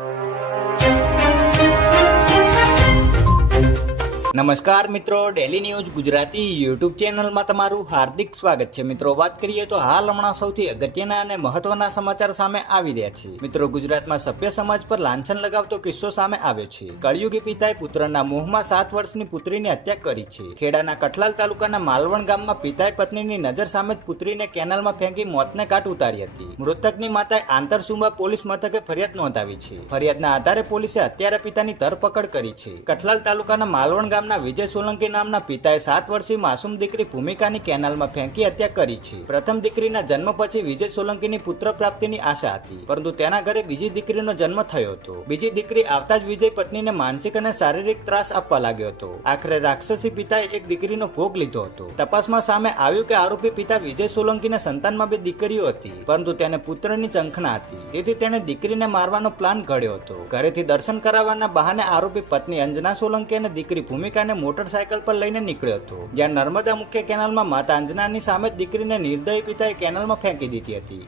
you. નમસ્કાર મિત્રો daily news Gujarati YouTube ચેનલમાં તમારું હાર્દિક સ્વાગત છે. મિત્રો, વાત કરીએ તો હાલ હમણાં સૌથી અગત્યના અને મહત્વના સમાચાર સામે આવી રહ્યા છે. મિત્રો, ગુજરાતમાં સભ્ય સમાજ પર લાંછન લગાવતો કિસ્સો સામે આવ્યો છે. કળિયુગી પિતાએ પુત્રના મોહમાં સાત વર્ષની પુત્રીની હત્યા કરી છે. ખેડાના કઠલાલ તાલુકાના માલવણ ગામમાં પિતાએ પત્નીની નજર સામે જ પુત્રીને કેનાલમાં ફેંકી મોતને કાટ ઉતારી હતી. મૃતકની માતાએ આંતરસુંબા પોલીસ મથકે ફરિયાદ નોંધાવી છે. ફરિયાદના આધારે પોલીસે અત્યારે પિતાની ધરપકડ કરી છે. કઠલાલ તાલુકાના માલવણ ગામના વિજય સોલંકી નામના પિતાએ સાત વર્ષીય માસૂમ દીકરી ભૂમિકાની કેનાલમાં ફેંકી હત્યા કરી છે. પ્રથમ દીકરીના જન્મ પછી વિજય સોલંકીની પુત્ર પ્રાપ્તિની આશા હતી, પરંતુ તેના ઘરે બીજી દીકરીનો જન્મ થયો હતો. બીજી દીકરી આવતા જ વિજય પત્નીને માનસિક અને શારીરિક ત્રાસ આપવા લાગ્યો હતો. આખરે રાક્ષસી પિતાએ એક દીકરીનો ભોગ લીધો હતો. તપાસમાં સામે આવ્યું કે આરોપી પિતા વિજય સોલંકીના સંતાનમાં બે દીકરીઓ હતી, પરંતુ તેને પુત્રની ચંખના હતી. તેથી તેણે દીકરીને મારવાનો પ્લાન ઘડ્યો હતો. ઘરેથી દર્શન કરાવવાના બહાને આરોપી પત્ની અંજના સોલંકી અને દીકરી ભૂમિકાને મોટરસાયકલ પર લઈને નીકળ્યો હતો, જ્યાં નર્મદા મુખ્ય કેનાલમાં માતા અંજનાની સામે જ દીકરીને નિર્દય પિતાએ કેનાલમાં ફેંકી દીધી હતી.